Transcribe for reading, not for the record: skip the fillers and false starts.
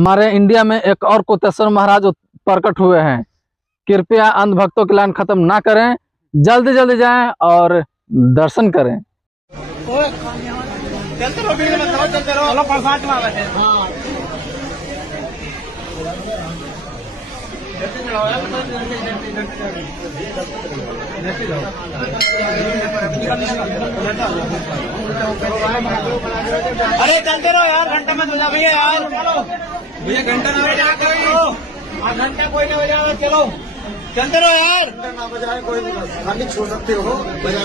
हमारे इंडिया में एक और कोतेश्वर महाराज प्रकट हुए हैं। कृपया अंधभक्तों की लाइन खत्म ना करें, जल्दी जल्दी जाएं और दर्शन करें। चलते रहो, भीड़ में चलते रहो। चलो प्रसाद में बैठे। हाँ। अरे चलते रहो यार, घंटा में तुझा भैया यार, चलो भैया घंटा ना बजा कोई, घंटा कोई ना बजा, चलो चलते रहो यार। घंटा ना बजाए कोई खाली छोड़ सकते हो बजा।